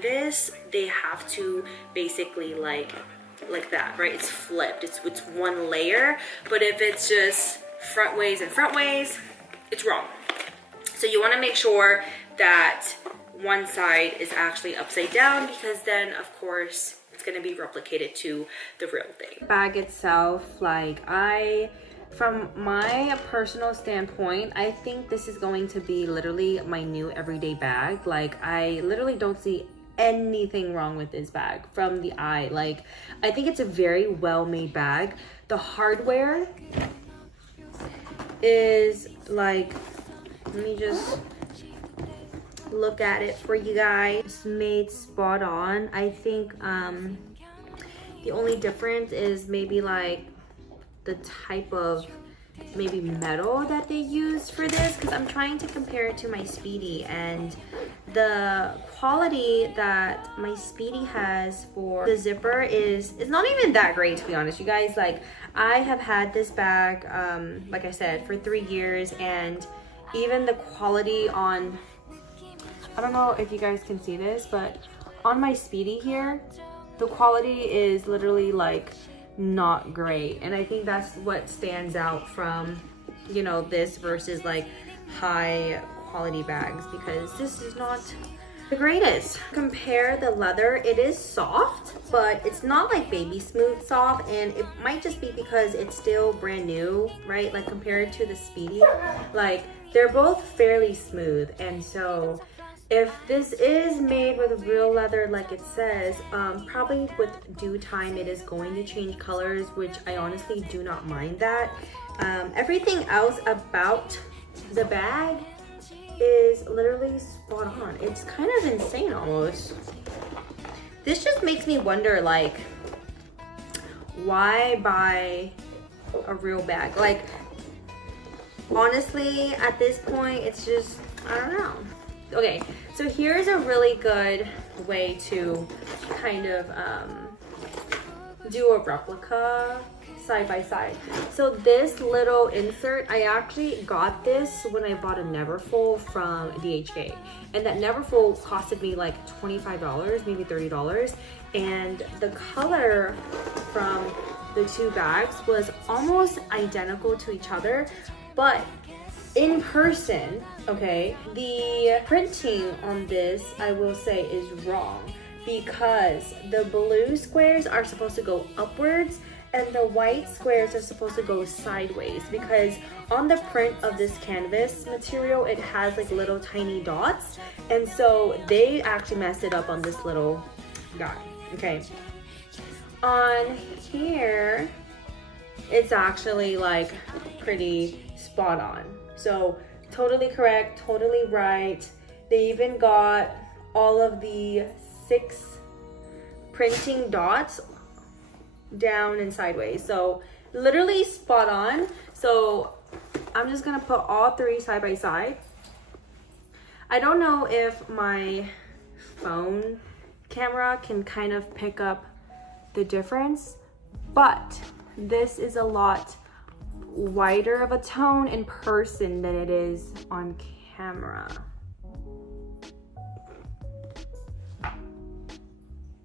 This, they have to basically like that, right? It's flipped, it's one layer. But if it's just front ways and front ways, it's wrong. So you want to make sure that one side is actually upside down, because then of course it's going to be replicated to the real thing. The bag itself, like, from my personal standpoint, I think this is going to be literally my new everyday bag. Like, I literally don't see anything wrong with this bag from the eye. Like, I think it's a very well-made bag. The hardware is like, let me just look at it for you guys. It's made spot on. I think the only difference is maybe like the type of maybe metal that they use for this, because I'm trying to compare it to my Speedy, and the quality that my Speedy has for the zipper is not even that great, to be honest, you guys. Like, I have had this bag like I said for 3 years, and even the quality on, I don't know if you guys can see this, but on my Speedy here, the quality is literally like not great. And I think that's what stands out from, you know, this versus like high quality bags, because this is not the greatest. Compare the leather, it is soft, but it's not like baby smooth soft, and it might just be because it's still brand new, right? Like, compared to the Speedy, like, they're both fairly smooth. And so if this is made with real leather like it says, probably with due time it is going to change colors, which I honestly do not mind that. Everything else about the bag is literally spot on. It's kind of insane almost. This just makes me wonder, like, why buy a real bag? Like, honestly, at this point, it's just, I don't know. Okay, so here's a really good way to kind of do a replica side by side. So this little insert, I actually got this when I bought a Neverfull from DHK, and that Neverfull costed me like $25, maybe $30, and the color from the two bags was almost identical to each other, but in person, okay, the printing on this, I will say, is wrong, because the blue squares are supposed to go upwards and the white squares are supposed to go sideways, because on the print of this canvas material, it has like little tiny dots, and so they actually messed it up on this little guy, okay? On here, it's actually like pretty spot on. So totally correct, totally right. They even got all of the 6 printing dots down and sideways. So literally spot on. So I'm just gonna put all 3 side by side. I don't know if my phone camera can kind of pick up the difference, but this is a lot whiter of a tone in person than it is on camera. I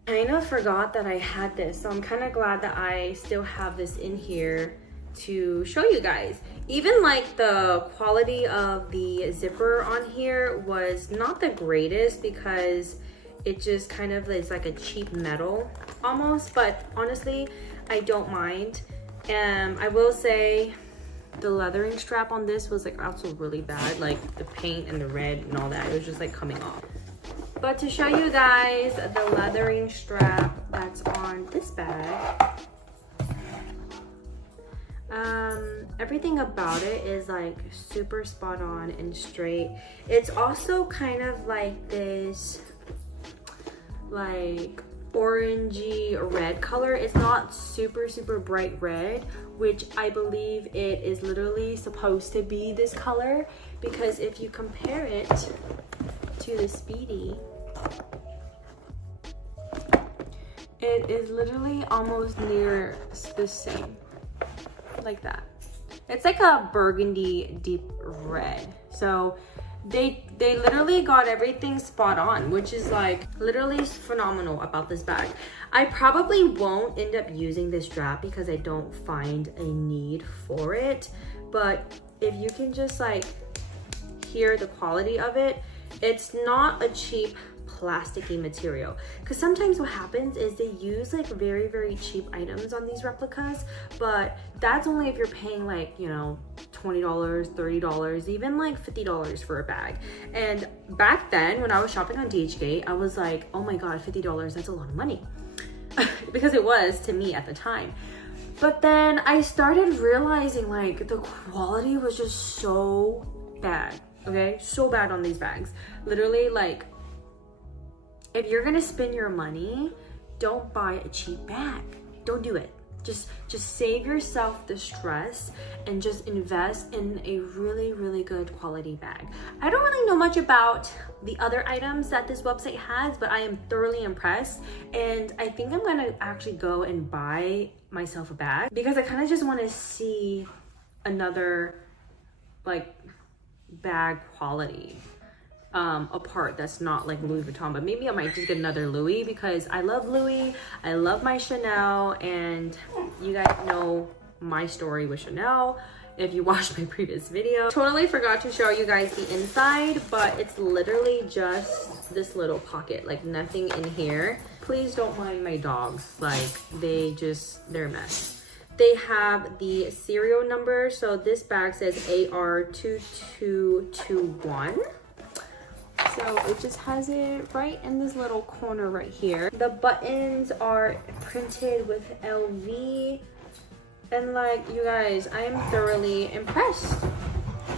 kind of forgot that I had this, so I'm kind of glad that I still have this in here to show you guys. Even like the quality of the zipper on here was not the greatest, because it just kind of is like a cheap metal almost, but honestly I don't mind. I will say the leathering strap on this was like also really bad, like the paint and the red and all that, it was just like coming off. But to show you guys the leathering strap that's on this bag, everything about it is like super spot on and straight. It's also kind of like this like orangey red color. It's not super bright red, which I believe it is literally supposed to be this color, because if you compare it to the Speedy, it is literally almost near the same, like that. It's like a burgundy deep red. So They literally got everything spot on, which is like literally phenomenal about this bag. I probably won't end up using this strap because I don't find a need for it, but if you can just like hear the quality of it, it's not a cheap plasticky material, because sometimes what happens is they use like very cheap items on these replicas, but that's only if you're paying like, you know, $20, $30, even like $50 for a bag. And back then when I was shopping on DHgate, I was like, oh my god, $50, that's a lot of money. Because it was to me at the time. But then I started realizing like the quality was just so bad. Okay, so bad on these bags. Literally, like, if you're gonna spend your money, don't buy a cheap bag. Don't do it. Just save yourself the stress and just invest in a really good quality bag. I don't really know much about the other items that this website has, but I am thoroughly impressed, and I think I'm gonna actually go and buy myself a bag because I kind of just want to see another like bag quality apart that's not like Louis Vuitton. But maybe I might just get another Louis because I love Louis, I love my Chanel, and you guys know my story with Chanel if you watched my previous video. Totally forgot to show you guys the inside, but it's literally just this little pocket, like nothing in here. Please don't mind my dogs, like they're a mess. They have the serial number, so this bag says AR2221. So it just has it right in this little corner right here. The buttons are printed with LV, and like, you guys, I am thoroughly impressed.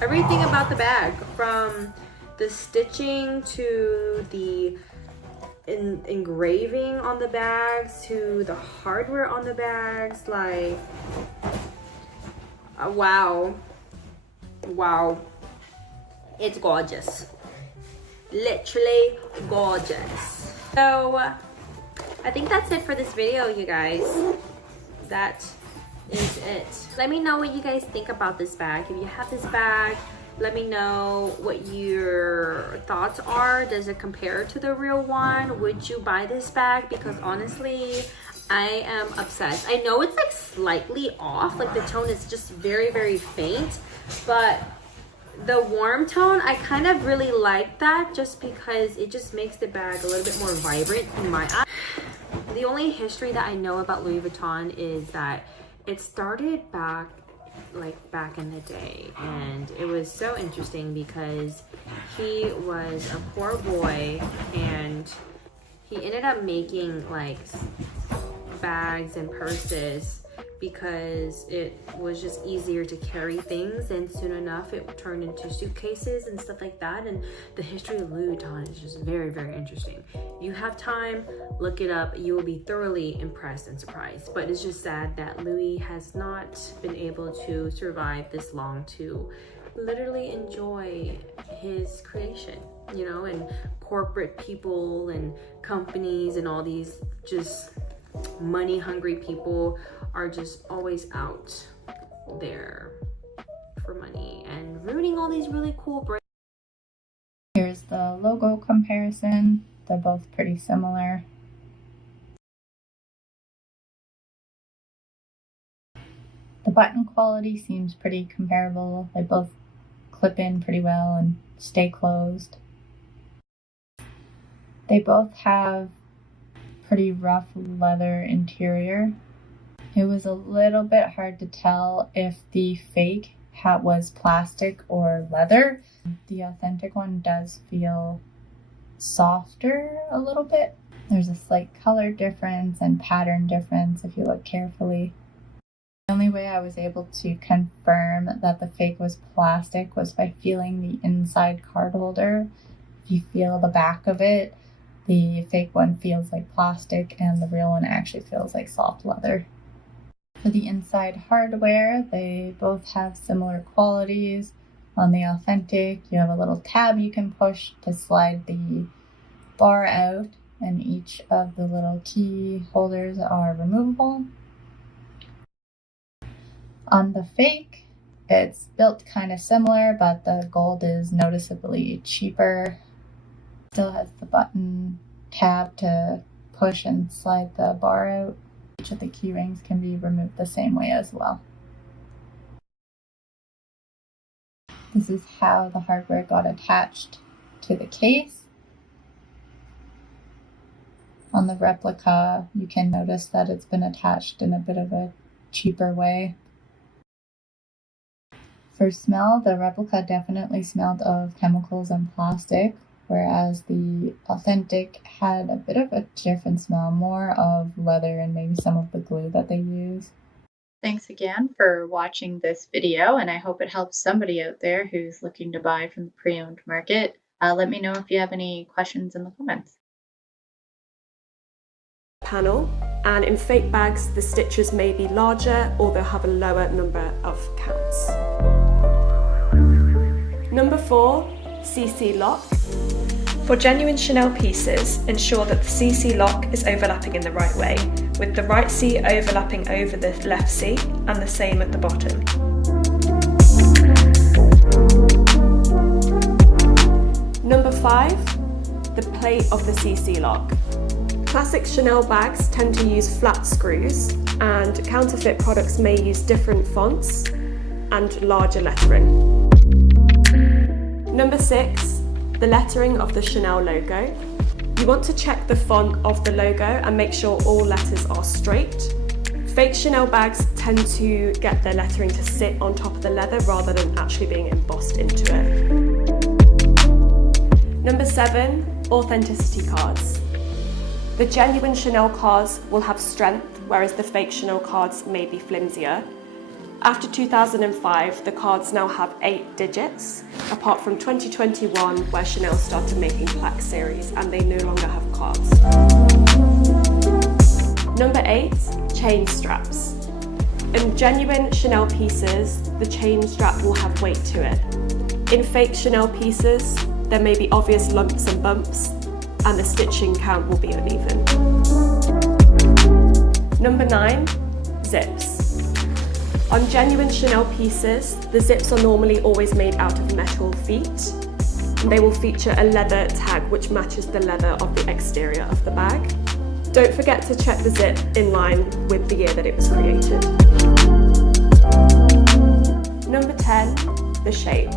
Everything about the bag, from the stitching to the engraving on the bags to the hardware on the bags, like wow, it's gorgeous, literally gorgeous. So I think that's it for this video, you guys. That is it. Let me know what you guys think about this bag. If you have this bag, let me know what your thoughts are. Does it compare to the real one? Would you buy this bag? Because honestly, I am obsessed. I know it's like slightly off, like the tone is just very faint, but the warm tone, I kind of really like that just because it just makes the bag a little bit more vibrant in my eye. The only history that I know about Louis Vuitton is that it started back in the day, and it was so interesting because he was a poor boy and he ended up making like bags and purses because it was just easier to carry things, and soon enough it turned into suitcases and stuff like that. And the history of Louis Vuitton is just very interesting. If you have time, look it up. You will be thoroughly impressed and surprised. But it's just sad that Louis has not been able to survive this long to literally enjoy his creation, you know, and corporate people and companies and all these just money hungry people are just always out there for money and ruining all these really cool brands. Here's the logo comparison. They're both pretty similar. The button quality seems pretty comparable. They both clip in pretty well and stay closed. They both have pretty rough leather interior. It was a little bit hard to tell if the fake hat was plastic or leather. The authentic one does feel softer a little bit. There's a slight color difference and pattern difference if you look carefully. The only way I was able to confirm that the fake was plastic was by feeling the inside card holder. If you feel the back of it, the fake one feels like plastic and the real one actually feels like soft leather. For the inside hardware, they both have similar qualities. On the authentic, you have a little tab you can push to slide the bar out, and each of the little key holders are removable. On the fake, It's built kind of similar, but the gold is noticeably cheaper. Still has the button tab to push and slide the bar out. Each of the key rings can be removed the same way as well. This is how the hardware got attached to the case. On the replica, you can notice that it's been attached in a bit of a cheaper way. For smell, the replica definitely smelled of chemicals and plastic, whereas the authentic had a bit of a different smell, more of leather and maybe some of the glue that they use. Thanks again for watching this video, and I hope it helps somebody out there who's looking to buy from the pre-owned market. Let me know if you have any questions in the comments. Panel, and in fake bags the stitches may be larger or they'll have a lower number of counts. Number 4, CC lock. For genuine Chanel pieces, ensure that the CC lock is overlapping in the right way, with the right C overlapping over the left C and the same at the bottom. Number 5, the plate of the CC lock. Classic Chanel bags tend to use flat screws, and counterfeit products may use different fonts and larger lettering. Number 6, the lettering of the Chanel logo. You want to check the font of the logo and make sure all letters are straight. Fake Chanel bags tend to get their lettering to sit on top of the leather rather than actually being embossed into it. Number 7, authenticity cards. The genuine Chanel cards will have strength, whereas the fake Chanel cards may be flimsier. After 2005, the cards now have 8 digits, apart from 2021, where Chanel started making plaque series and they no longer have cards. Number 8, chain straps. In genuine Chanel pieces, the chain strap will have weight to it. In fake Chanel pieces, there may be obvious lumps and bumps, and the stitching count will be uneven. Number 9, zips. On genuine Chanel pieces, the zips are normally always made out of metal feet. They will feature a leather tag which matches the leather of the exterior of the bag. Don't forget to check the zip in line with the year that it was created. Number 10, the shape.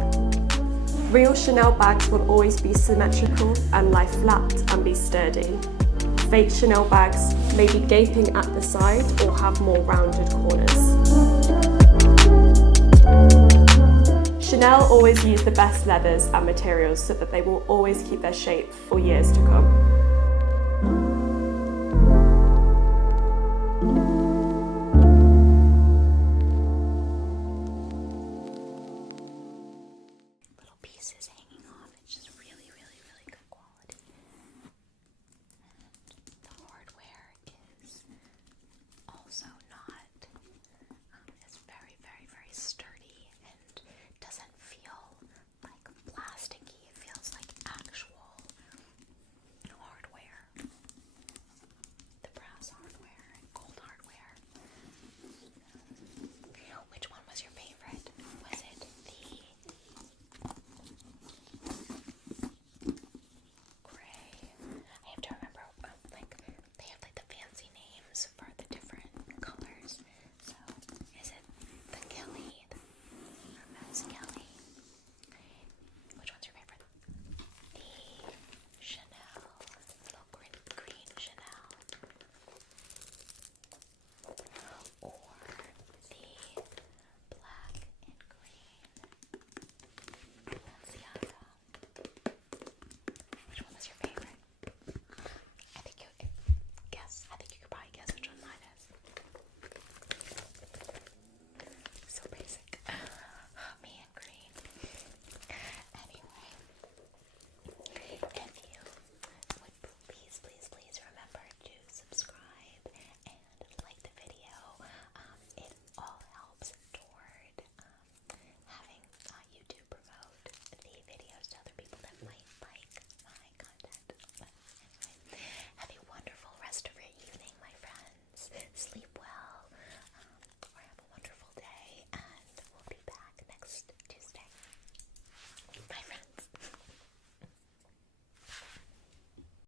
Real Chanel bags will always be symmetrical and lie flat and be sturdy. Fake Chanel bags may be gaping at the side or have more rounded corners. Chanel always use the best leathers and materials so that they will always keep their shape for years to come.